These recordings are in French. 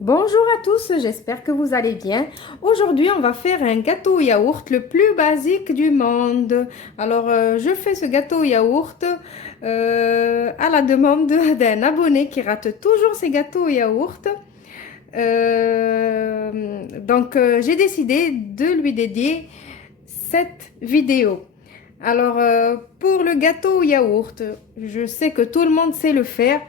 Bonjour à tous, j'espère que vous allez bien. Aujourd'hui, on va faire un gâteau au yaourt le plus basique du monde. Alors, je fais ce gâteau au yaourt à la demande d'un abonné qui rate toujours ses gâteaux au yaourt. J'ai décidé de lui dédier cette vidéo. Alors, pour le gâteau au yaourt, je sais que tout le monde sait le faire,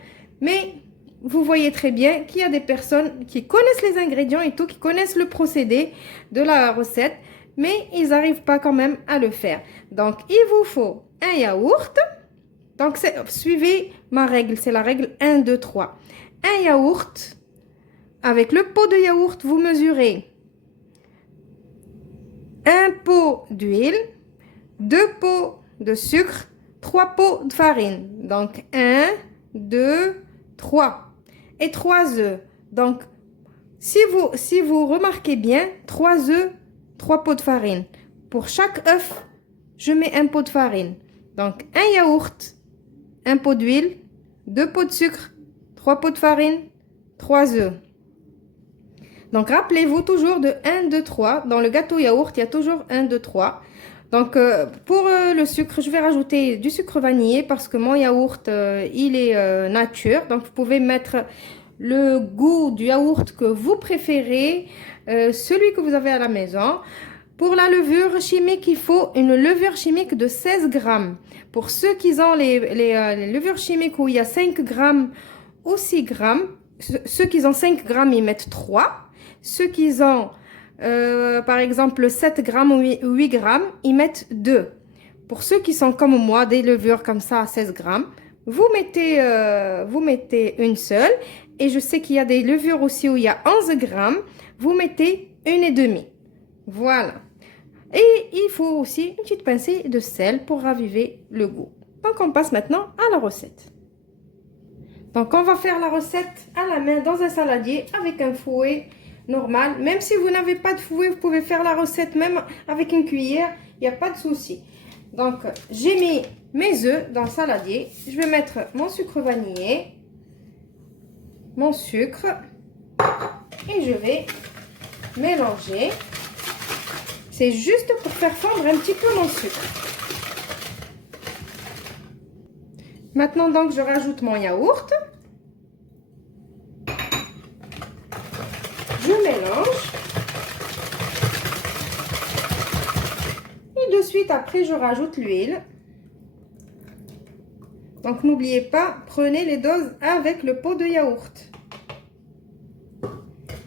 mais vous voyez très bien qu'il y a des personnes qui connaissent les ingrédients et tout, qui connaissent le procédé de la recette, mais ils n'arrivent pas quand même à le faire. Donc, il vous faut un yaourt. Donc, suivez ma règle, c'est la règle 1, 2, 3. Un yaourt, avec le pot de yaourt, vous mesurez un pot d'huile, 2 pots de sucre, 3 pots de farine. Donc, 1, 2, 3. Et 3 œufs. Donc, si vous remarquez bien, 3 œufs, 3 pots de farine. Pour chaque œuf, je mets un pot de farine. Donc, un yaourt, un pot d'huile, 2 pots de sucre, 3 pots de farine, 3 œufs. Donc, rappelez-vous toujours de 1, 2, 3. Dans le gâteau yaourt, il y a toujours 1, 2, 3. Donc, pour le sucre, je vais rajouter du sucre vanillé parce que mon yaourt, il est nature. Donc, vous pouvez mettre le goût du yaourt que vous préférez, celui que vous avez à la maison. Pour la levure chimique, il faut une levure chimique de 16 grammes. Pour ceux qui ont les levures chimiques où il y a 5 grammes ou 6 grammes, ceux qui ont 5 grammes, ils mettent 3. Ceux qui ont par exemple 7 grammes ou 8 grammes, ils mettent 2. Pour ceux qui sont comme moi, des levures comme ça à 16 grammes, vous mettez une seule. Et je sais qu'il y a des levures aussi où il y a 11 grammes, vous mettez une et demie. Voilà. Et il faut aussi une petite pincée de sel pour raviver le goût. Donc on passe maintenant à la recette. Donc on va faire la recette à la main dans un saladier avec un fouet normal. Même si vous n'avez pas de fouet, vous pouvez faire la recette même avec une cuillère. Il n'y a pas de souci. Donc, j'ai mis mes œufs dans le saladier. Je vais mettre mon sucre vanillé, mon sucre et je vais mélanger. C'est juste pour faire fondre un petit peu mon sucre. Maintenant, donc, je rajoute mon yaourt. Je mélange. Et de suite, après, je rajoute l'huile. Donc, n'oubliez pas, prenez les doses avec le pot de yaourt.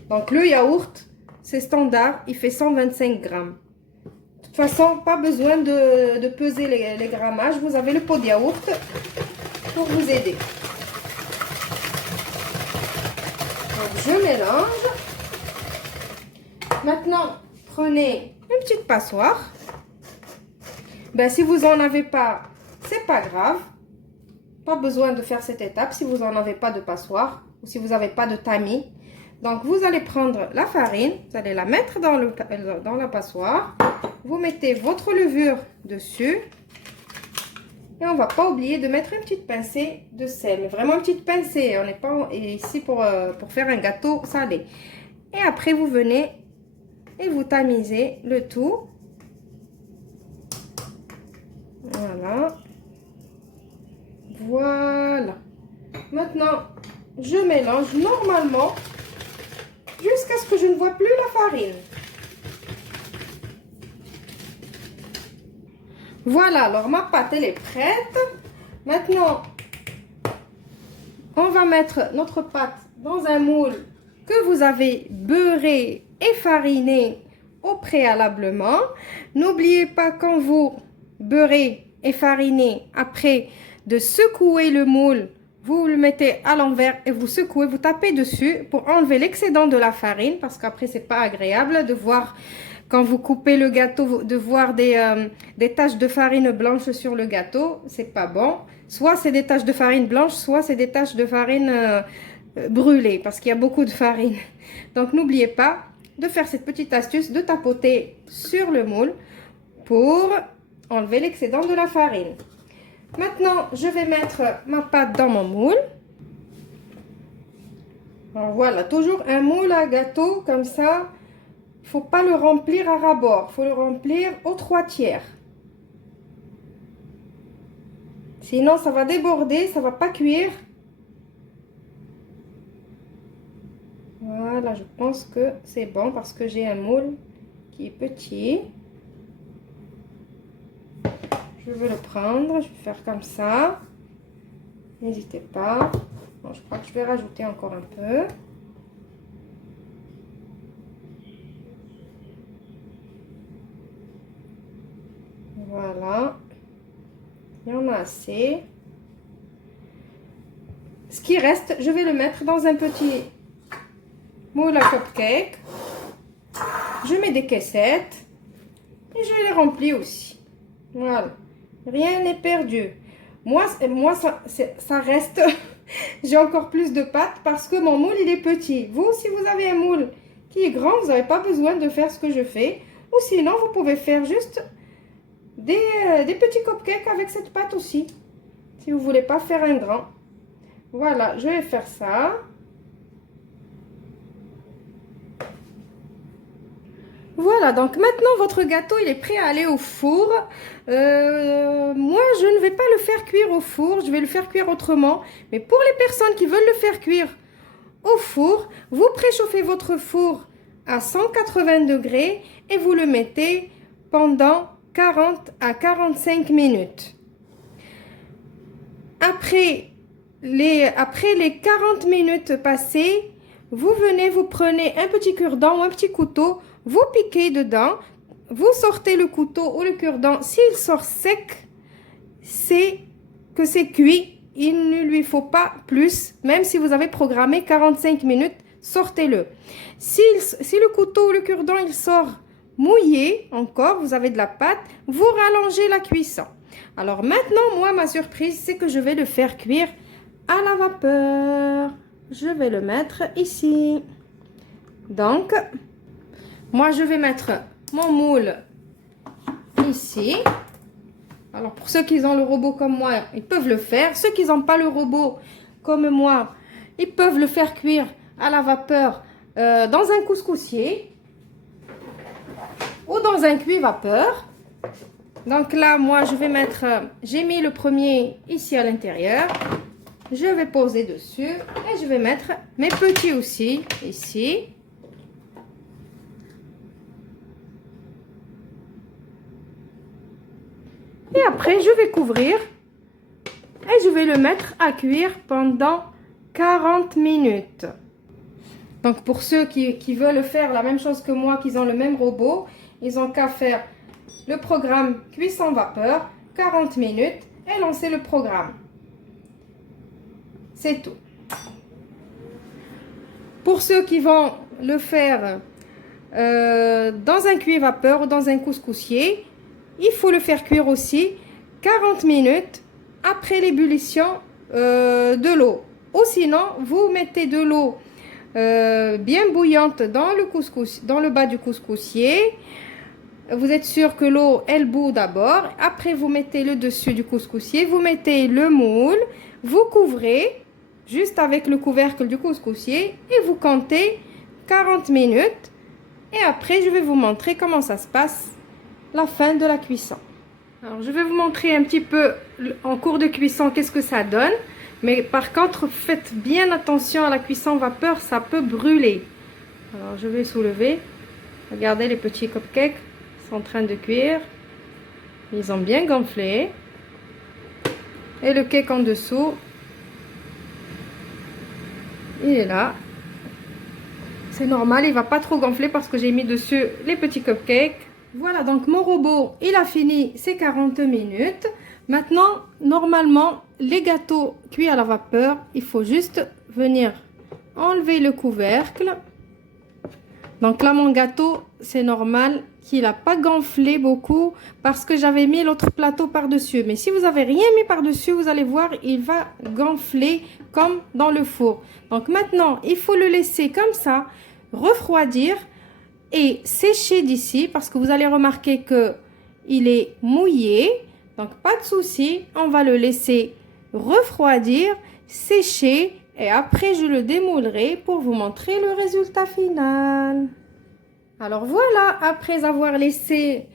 Donc, le yaourt, c'est standard, il fait 125 grammes. De toute façon, pas besoin de peser les grammages. Vous avez le pot de yaourt pour vous aider. Donc, je mélange. Maintenant, prenez une petite passoire. Ben, si vous n'en avez pas, c'est pas grave. Pas besoin de faire cette étape si vous n'en avez pas de passoire ou si vous n'avez pas de tamis. Donc, vous allez prendre la farine, vous allez la mettre dans la passoire. Vous mettez votre levure dessus. Et on ne va pas oublier de mettre une petite pincée de sel. Mais vraiment une petite pincée. On n'est pas ici pour faire un gâteau salé. Et après, vous venez et vous tamisez le tout. Voilà. Voilà. Maintenant, je mélange normalement jusqu'à ce que je ne vois plus la farine. Voilà, alors ma pâte, elle est prête. Maintenant, on va mettre notre pâte dans un moule que vous avez beurré et fariné au préalablement. N'oubliez pas quand vous beurrez et farinez, après de secouer le moule, vous le mettez à l'envers et vous secouez, vous tapez dessus pour enlever l'excédent de la farine parce qu'après c'est pas agréable de voir quand vous coupez le gâteau, de voir des taches de farine blanche sur le gâteau, c'est pas bon. Soit c'est des taches de farine blanche, soit c'est des taches de farine brûlée parce qu'il y a beaucoup de farine. Donc n'oubliez pas de faire cette petite astuce de tapoter sur le moule pour enlever l'excédent de la farine. Maintenant, je vais mettre ma pâte dans mon moule. Alors voilà, toujours un moule à gâteau comme ça. Il ne faut pas le remplir à ras-bord, il faut le remplir aux 3/4. Sinon, ça va déborder, ça va pas cuire. Voilà, je pense que c'est bon parce que j'ai un moule qui est petit. Je vais le prendre, je vais faire comme ça. N'hésitez pas. Bon, je crois que je vais rajouter encore un peu. Voilà. Il y en a assez. Ce qui reste, je vais le mettre dans un petit moule à cupcake. Je mets des caissettes et je les remplis aussi. Voilà. Rien n'est perdu. Moi ça reste. J'ai encore plus de pâte parce que mon moule, il est petit. Vous, si vous avez un moule qui est grand, vous n'avez pas besoin de faire ce que je fais. Ou sinon, vous pouvez faire juste des petits cupcakes avec cette pâte aussi. Si vous ne voulez pas faire un grand. Voilà, je vais faire ça. Voilà, donc maintenant votre gâteau il est prêt à aller au four. Moi je ne vais pas le faire cuire au four, je vais le faire cuire autrement. Mais pour les personnes qui veulent le faire cuire au four, vous préchauffez votre four à 180 degrés et vous le mettez pendant 40 à 45 minutes. Après les 40 minutes passées, vous venez, vous prenez un petit cure-dent ou un petit couteau, vous piquez dedans, vous sortez le couteau ou le cure-dent. S'il sort sec, c'est que c'est cuit. Il ne lui faut pas plus, même si vous avez programmé 45 minutes, sortez-le. Si le couteau ou le cure-dent, il sort mouillé encore, vous avez de la pâte, vous rallongez la cuisson. Alors maintenant, moi, ma surprise, c'est que je vais le faire cuire à la vapeur. Je vais le mettre ici. Donc, moi, je vais mettre mon moule ici. Alors, pour ceux qui ont le robot comme moi, ils peuvent le faire. Ceux qui n'ont pas le robot comme moi, ils peuvent le faire cuire à la vapeur dans un couscoussier ou dans un cuit-vapeur. Donc là, moi, je vais mettre... j'ai mis le premier ici à l'intérieur. Je vais poser dessus et je vais mettre mes petits aussi ici. Et après, je vais couvrir et je vais le mettre à cuire pendant 40 minutes. Donc, pour ceux qui veulent faire la même chose que moi, qui ont le même robot, ils ont qu'à faire le programme cuisson vapeur, 40 minutes et lancer le programme. C'est tout. Pour ceux qui vont le faire dans un cuit-vapeur ou dans un couscoussier, il faut le faire cuire aussi 40 minutes après l'ébullition de l'eau. Ou sinon, vous mettez de l'eau bien bouillante dans le bas du couscoussier. Vous êtes sûr que l'eau, elle bout d'abord. Après, vous mettez le dessus du couscoussier. Vous mettez le moule. Vous couvrez juste avec le couvercle du couscoussier et vous comptez 40 minutes. Et après, je vais vous montrer comment ça se passe la fin de la cuisson. Alors, je vais vous montrer un petit peu en cours de cuisson qu'est-ce que ça donne. Mais par contre, faites bien attention à la cuisson vapeur, ça peut brûler. Alors, je vais soulever. Regardez les petits cupcakes sont en train de cuire. Ils ont bien gonflé. Et le cake en dessous, il est là. C'est normal, il va pas trop gonfler parce que j'ai mis dessus les petits cupcakes. Voilà, donc mon robot, il a fini ses 40 minutes. Maintenant, normalement, les gâteaux cuits à la vapeur, il faut juste venir enlever le couvercle. Donc là, mon gâteau, c'est normal qu'il n'a pas gonflé beaucoup parce que j'avais mis l'autre plateau par-dessus. Mais si vous n'avez rien mis par-dessus, vous allez voir, il va gonfler comme dans le four. Donc maintenant, il faut le laisser comme ça, refroidir et sécher d'ici parce que vous allez remarquer que il est mouillé. Donc pas de souci, on va le laisser refroidir, sécher Et après, je le démoulerai pour vous montrer le résultat final. Alors voilà, après avoir laissé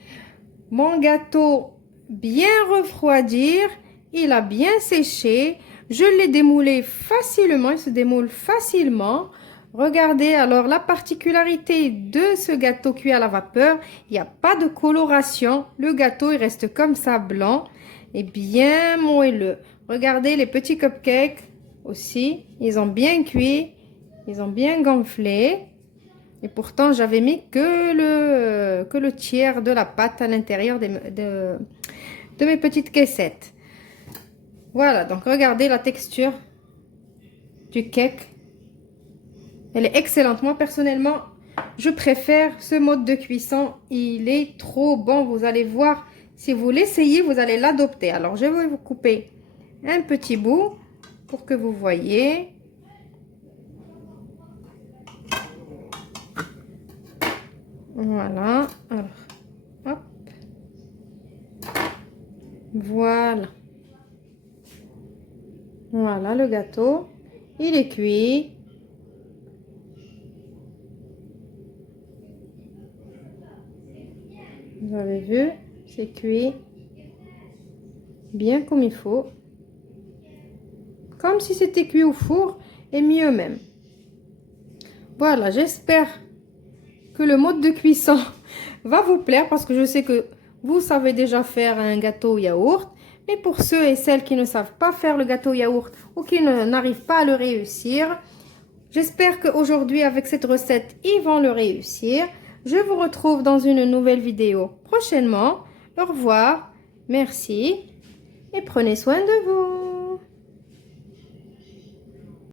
mon gâteau bien refroidir, il a bien séché. Je l'ai démoulé facilement, il se démoule facilement. Regardez alors la particularité de ce gâteau cuit à la vapeur, il n'y a pas de coloration. Le gâteau, il reste comme ça blanc et bien moelleux. Regardez les petits cupcakes aussi, ils ont bien cuit, ils ont bien gonflé. Et pourtant, j'avais mis que le tiers de la pâte à l'intérieur de mes petites caissettes. Voilà, donc regardez la texture du cake. Elle est excellente. Moi, personnellement, je préfère ce mode de cuisson. Il est trop bon. Vous allez voir, si vous l'essayez, vous allez l'adopter. Alors, je vais vous couper un petit bout pour que vous voyez. Voilà. Alors, hop. Voilà. Voilà le gâteau. Il est cuit. Vous avez vu, c'est cuit. Bien comme il faut. Comme si c'était cuit au four et mieux même. Voilà, j'espère que le mode de cuisson va vous plaire parce que je sais que vous savez déjà faire un gâteau au yaourt. Mais pour ceux et celles qui ne savent pas faire le gâteau au yaourt ou qui n'arrivent pas à le réussir, j'espère qu'aujourd'hui avec cette recette, ils vont le réussir. Je vous retrouve dans une nouvelle vidéo prochainement. Au revoir, merci et prenez soin de vous.